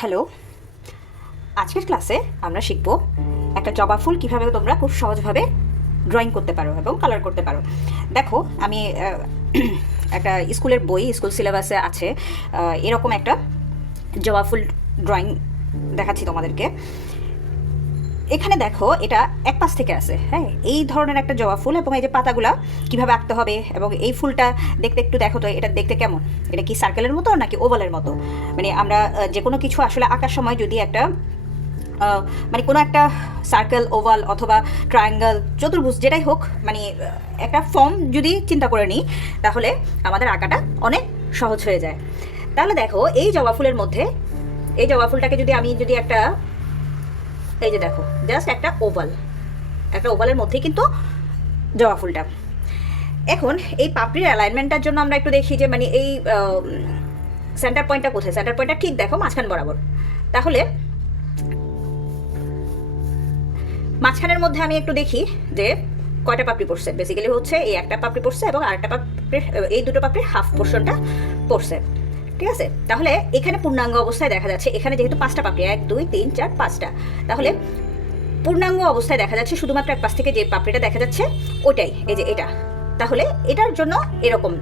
Hello, আজকের ক্লাসে আমরা শিখব একটা জবা ফুল কীভাবে তোমরা খুব সহজভাবে ড্রয়িং করতে পারো এবং কালার করতে পারো। দেখো, আমি একটা স্কুলের বই, স্কুল সিলেবাসে আছে এরকম একটা জবা ফুল ড্রয়িং দেখাচ্ছি তোমাদেরকে। এখানে দেখো, এটা এক পাশ থেকে আছে, হ্যাঁ, এই ধরনের একটা জবা ফুল এবং এই যে পাতাগুলা কীভাবে আঁকতে হবে এবং এই ফুলটা দেখতে একটু দেখো তো, এটা দেখতে কেমন, এটা কি সার্কেলের মতো নাকি ওভালের মতো। মানে আমরা যে কোনো কিছু আসলে আঁকার সময় যদি একটা মানে কোনো একটা সার্কেল, ওভাল অথবা ট্রায়াঙ্গেল, চতুর্ভুজ যেটাই হোক, মানে একটা ফর্ম যদি চিন্তা করে নিই তাহলে আমাদের আঁকাটা অনেক সহজ হয়ে যায়। তাহলে দেখো, এই জবা ফুলের মধ্যে, এই জবা ফুলটাকে যদি আমি একটা, এই যে দেখো, জাস্ট একটা ওভালের মধ্যেই কিন্তু জবা ফুলটা। এখন এই পাপড়ির অ্যালাইনমেন্টটার জন্য আমরা একটু দেখি যে মানে এই সেন্টার পয়েন্টটা কোথায়। সেন্টার পয়েন্টটা ঠিক দেখো মাঝখান বরাবর। তাহলে মাঝখানের মধ্যে আমি একটু দেখি যে কয়টা পাপড়ি পড়ছে। বেসিক্যালি হচ্ছে এই একটা পাপড়ি পড়ছে এবং আরেকটা পাপড়ি, এই দুটো পাপড়ির হাফ পোর্শনটা পড়ছে, ঠিক আছে। তাহলে এখানে পূর্ণাঙ্গ অবস্থায় দেখা যাচ্ছে, এখানে যেহেতু 5টা পাপড়ি, 1 2 3 4 5টা, তাহলে পূর্ণাঙ্গ অবস্থায় দেখা যাচ্ছে শুধুমাত্র এক পাশ থেকে যে পাপড়িটা দেখা যাচ্ছে ওইটাই, এই যে এটা। তাহলে এটার জন্য এরকম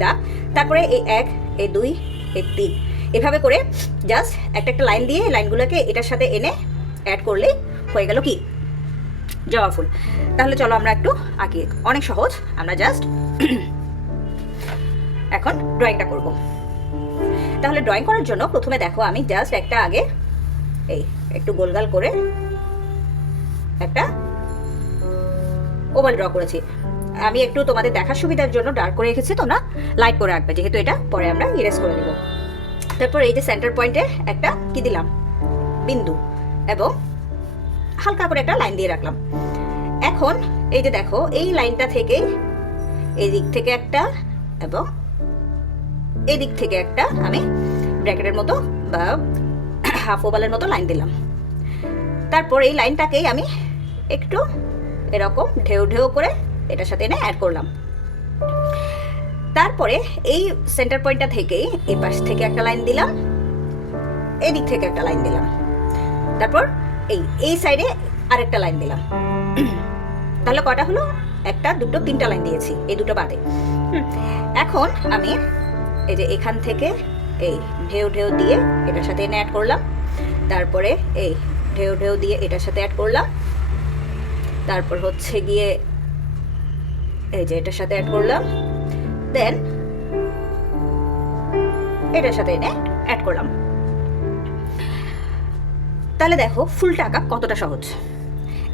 দাগ, তারপরে এই 1, এই 2, এই 3, এভাবে করে জাস্ট একটা লাইন দিয়ে লাইনগুলোকে এটার সাথে এনে অ্যাড করলেই হয়ে গেল কি জবা ফুল। তাহলে চলো আমরা একটু আঁকি, অনেক সহজ। আমরা জাস্ট এখন ড্রয়িংটা করব। তাহলে ড্রয়িং করার জন্য প্রথমে দেখো, আমি জাস্ট একটা আগে এই একটু গোলগাল করে একটা ওভাল ড্র করেছি। আমি একটু তোমাদের দেখার সুবিধার জন্য ডার্ক করে রেখেছি, তোমরা লাইট করে রাখবে, যেহেতু এটা পরে আমরা ইরেজ করে দেব। তারপর এই যে সেন্টার পয়েন্টে একটা কি দিলাম, বিন্দু, এবং হালকা করে একটা লাইন দিয়ে রাখলাম। এখন এই যে দেখো, এই লাইনটা থেকে এই দিক থেকে একটা এবং এই দিক থেকে একটা আমি ব্র্যাকেটের মতো বা হাফ ওভালের মতো লাইন দিলাম। তারপর এই লাইনটাকেই আমি একটু এরকম ঢেউ ঢেউ করে এটার সাথে এনে অ্যাড করলাম। তারপরে এই সেন্টার পয়েন্টটা থেকেই এই পাশ থেকে একটা লাইন দিলাম, এই দিক থেকে একটা লাইন দিলাম, তারপর এই সাইডে আরেকটা লাইন দিলাম। তাহলে কয়টা হলো? 1 2 3টা লাইন দিয়েছি, এই দুটো বাদে। এখন আমি এই যে এখান থেকে এই ঢেউ ঢেউ দিয়ে এটার সাথে এনে অ্যাড করলাম, তারপরে এই ঢেউ ঢেউ দিয়ে এটার সাথে অ্যাড করলাম, তারপর হচ্ছে গিয়ে এই যে এটার সাথে অ্যাড করলাম, দেন এটার সাথে এনে অ্যাড করলাম। তাহলে দেখো ফুলটা আঁকা কতটা সহজ।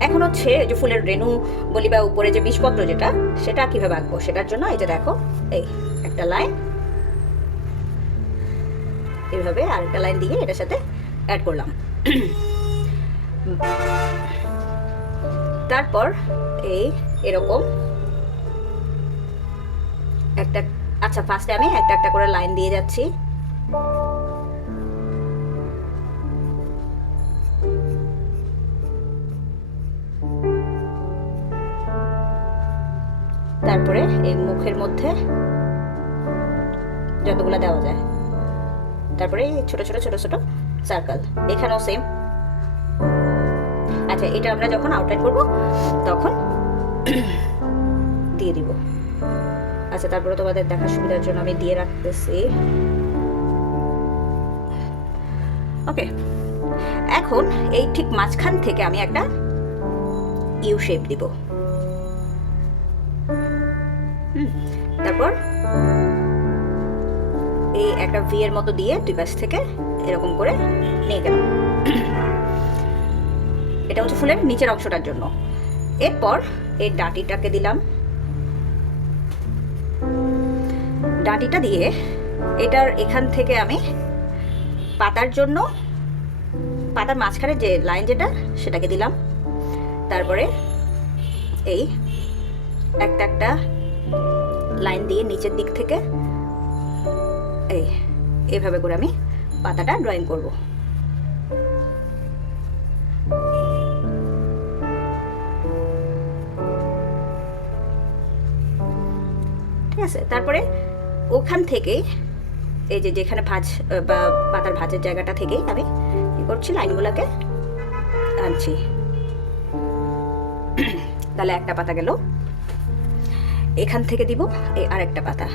এখন হচ্ছে যে ফুলের রেণু বলি বা উপরে যে বীজপত্র যেটা, সেটা কিভাবে আঁকবো সেটার জন্য এই যে দেখো, এই একটা লাইন, এইভাবে আরেকটা লাইন দিয়ে এটার সাথে অ্যাড করলাম। তারপর এই এরকম একটা, আচ্ছা ফার্স্টে আমি একটা একটা করে লাইন দিয়ে যাচ্ছি। তারপরে এই মুখের মধ্যে যতগুলো দেওয়া যায়, তারপরে ছোট ছোট ছোট ছোট সার্কেল, এখানেও সেম। আচ্ছা, এটা আমরা যখন আউটলাইন করব তখন দিয়ে দিব। আচ্ছা, তারপরে তোমাদের দেখার সুবিধার জন্য আমি দিয়ে রাখতেছি। ওকে, এখন এই ঠিক মাঝখান থেকে আমি একটা ইউ শেপ দিব। তারপর এই একটা ভি এর মতো দিয়ে দুই পাশ থেকে এরকম করে নিয়ে গেলাম। এটা হচ্ছে ফুলের নিচের অংশটার জন্য। এরপর এই ডাঁটিটাকে দিলাম, ডাঁটিটা দিয়ে এটার এখান থেকে আমি পাতার জন্য, পাতার মাঝখানে যে লাইন যেটা, সেটাকে দিলাম। তারপরে এই একটা একটা লাইন দিয়ে নিচের দিক থেকে এইভাবে করে আমি পাতাটা ড্রয়িং করব। ঠিক আছে, তারপরে ওখান থেকেই এই যে যেখানে ভাঁজ বা পাতার ভাঁজের জায়গাটা থেকেই আমি কী করছি, লাইনগুলোকে আনছি। তাহলে একটা পাতা গেল, এখান থেকে দিব এই আরেকটা পাতা।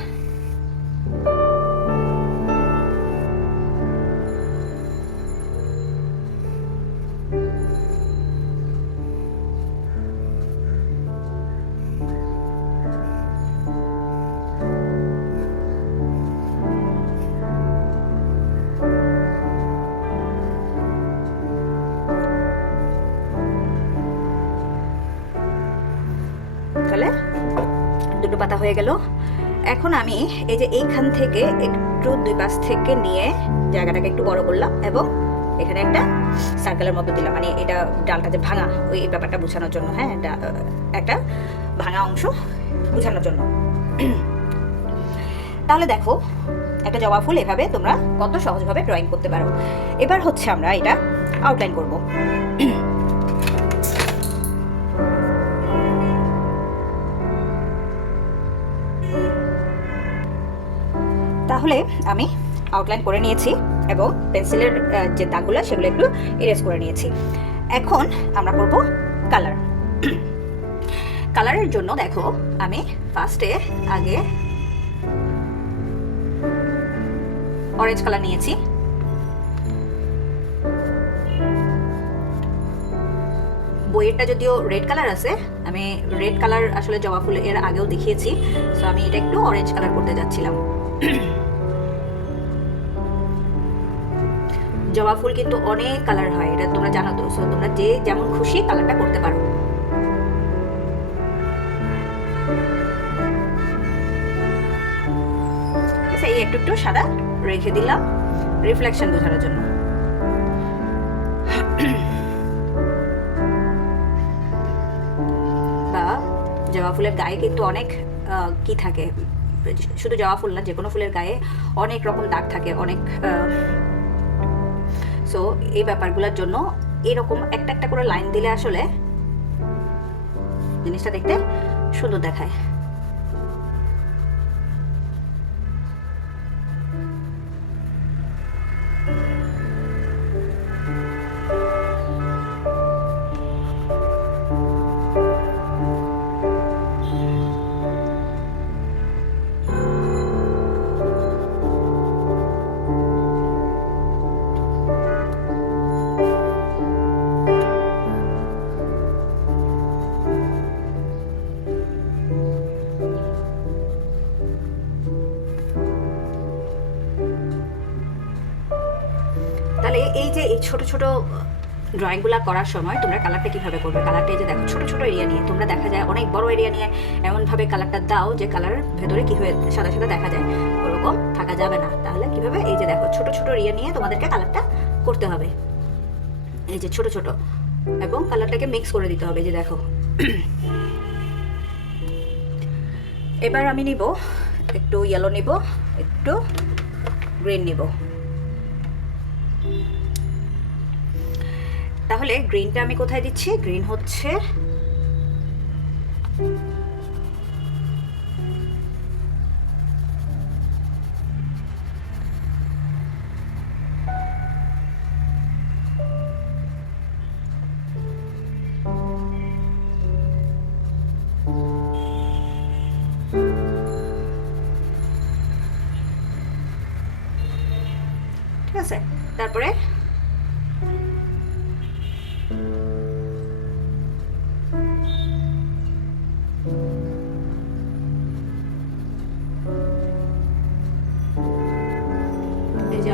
তাহলে দুটো পাতা হয়ে গেল। এখন আমি এই যে এইখান থেকে একটু দুই পাশ থেকে নিয়ে জায়গাটাকে একটু বড় করলাম এবং এখানে একটা সার্কেলের মতো দিলাম, মানে এটা ডালটা যে ভাঙা ওই ব্যাপারটা বোঝানোর জন্য। হ্যাঁ, একটা ভাঙা অংশ বোঝানোর জন্য। তাহলে দেখো একটা জবা ফুল এভাবে তোমরা কত সহজভাবে ড্রয়িং করতে পারো। এবার হচ্ছে আমরা এটা আউটলাইন করব। তাহলে আমি আউটলাইন করে নিয়েছি এবং পেন্সিলের যে দাগগুলো সেগুলো একটু ইরেজ করে নিয়েছি। এখন আমরা করব কালার। কালারের জন্য দেখো আমি ফার্স্টে আগে অরেঞ্জ কালার নিয়েছি। বইয়েরটা যদিও রেড কালার আছে, আমি রেড কালার আসলে জবা ফুল এর আগেও দেখিয়েছি, সো আমি এটা একটু অরেঞ্জ কালার করতে যাচ্ছিলাম। জবা ফুল কিন্তু অনেক কালার হয়, এটা তোমরা জানো তো। সো তোমরা যে যেমন খুশি কালারটা করতে পারো। এই একটু একটু সাদা রেখে দিলাম রিফ্লেকশন বোঝানোর জন্য। বা জবা ফুলের গায়ে কিন্তু অনেক কি থাকে, শুধু জবা ফুল না, যে কোনো ফুলের গায়ে অনেক রকম দাগ থাকে, অনেক। সো এই ব্যাপারগুলোর জন্য এরকম একটা একটা করে লাইন দিলে আসলে জিনিসটা দেখতে সুন্দর দেখায়। তাহলে এই যে এই ছোট ছোট ড্রয়িংগুলো করার সময় তোমরা কালারটা কীভাবে করবে, কালারটা এই যে দেখো ছোট ছোট এরিয়া নিয়ে, তোমরা দেখা যায় অনেক বড় এরিয়া নিয়ে এমনভাবে কালারটা দাও যে কালারের ভেতরে কী হয়ে সাদা সাদা দেখা যায়, ওরকম থাকা যাবে না। তাহলে কীভাবে, এই যে দেখো ছোট ছোট এরিয়া নিয়ে তোমাদেরকে কালারটা করতে হবে, এই যে ছোট ছোট, এবং কালারটাকে মিক্স করে দিতে হবে। এই যে দেখো এবার আমি নিব একটু ইয়েলো নিব, একটু গ্রিন নিব। তাহলে গ্রিনটা আমি কোথায় দিচ্ছি, গ্রিন হচ্ছে ঠিক আছে। তারপরে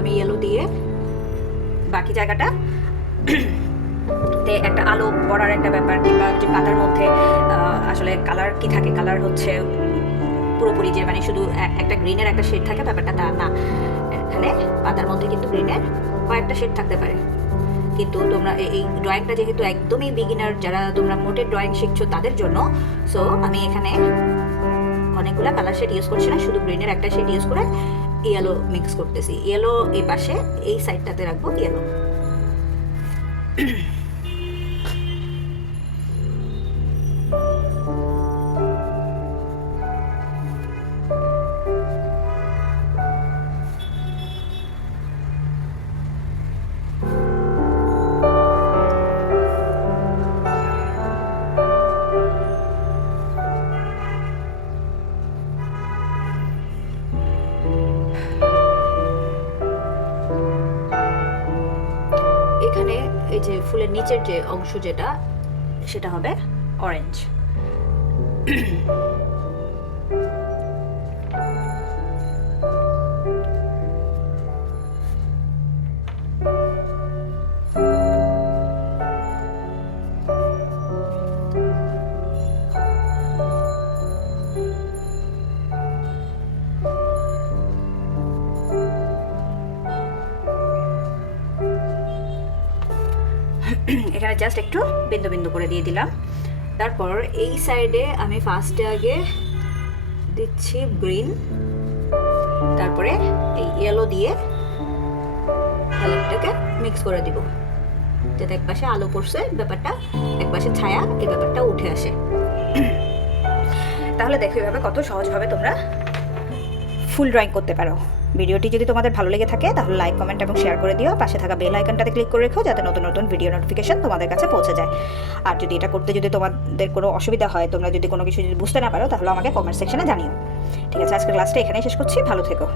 আমি ইয়েলো দিয়ে বাকি জায়গাটা একটা আলো পড়ার একটা ব্যাপার, কিংবা যে পাতার মধ্যে আসলে কালার কি থাকে, কালার হচ্ছে পুরোপুরি যে মানে শুধু একটা গ্রিনের একটা শেড থাকে ব্যাপারটা তা না। এখানে পাতার মধ্যে কিন্তু গ্রিনের কয়েকটা শেড থাকতে পারে। কিন্তু তোমরা এই ড্রয়িংটা যেহেতু একদমই বিগিনার, যারা তোমরা মোটে ড্রয়িং শিখছো তাদের জন্য, সো আমি এখানে অনেকগুলো কালার শেড ইউজ করছি না, শুধু গ্রিনের একটা শেড ইউজ করে ইয়েলো মিক্স করতেছি। ইয়েলো এই পাশে এই সাইডটাতে রাখবো ইয়েলো। এখানে এই যে ফুলের নিচের যে অংশ যেটা সেটা হবে অরেঞ্জ। এখানে জাস্ট একটু বিন্দু বিন্দু করে দিয়ে দিলাম। তারপর এই সাইডে আমি ফার্স্টে আগে দিচ্ছি গ্রিন, তারপরে এই ইয়েলো দিয়ে কালারটাকে মিক্স করে দিব, যাতে এক পাশে আলো পড়ছে ব্যাপারটা, এক পাশে ছায়া, এই ব্যাপারটা উঠে আসে। তাহলে দেখো এভাবে কত সহজভাবে তোমরা ফুল ড্রয়িং করতে পারো। ভিডিওটি যদি তোমাদের ভালো লেগে থাকে তাহলে লাইক, কমেন্ট এবং শেয়ার করে দিও। পাশে থাকা বেল আইকনটাতে ক্লিক করে রেখো যাতে নতুন নতুন ভিডিও নোটিফিকেশন তোমাদের কাছে পৌঁছে যায়। আর যদি এটা করতে যদি তোমাদের কোনো অসুবিধা হয়, তোমরা যদি কোনো কিছু যদি বুঝতে না পারো, তাহলে আমাকে কমেন্ট সেকশনে জানিও। ঠিক আছে, আজকের ক্লাসটা এখানেই শেষ করছি। ভালো থেকো।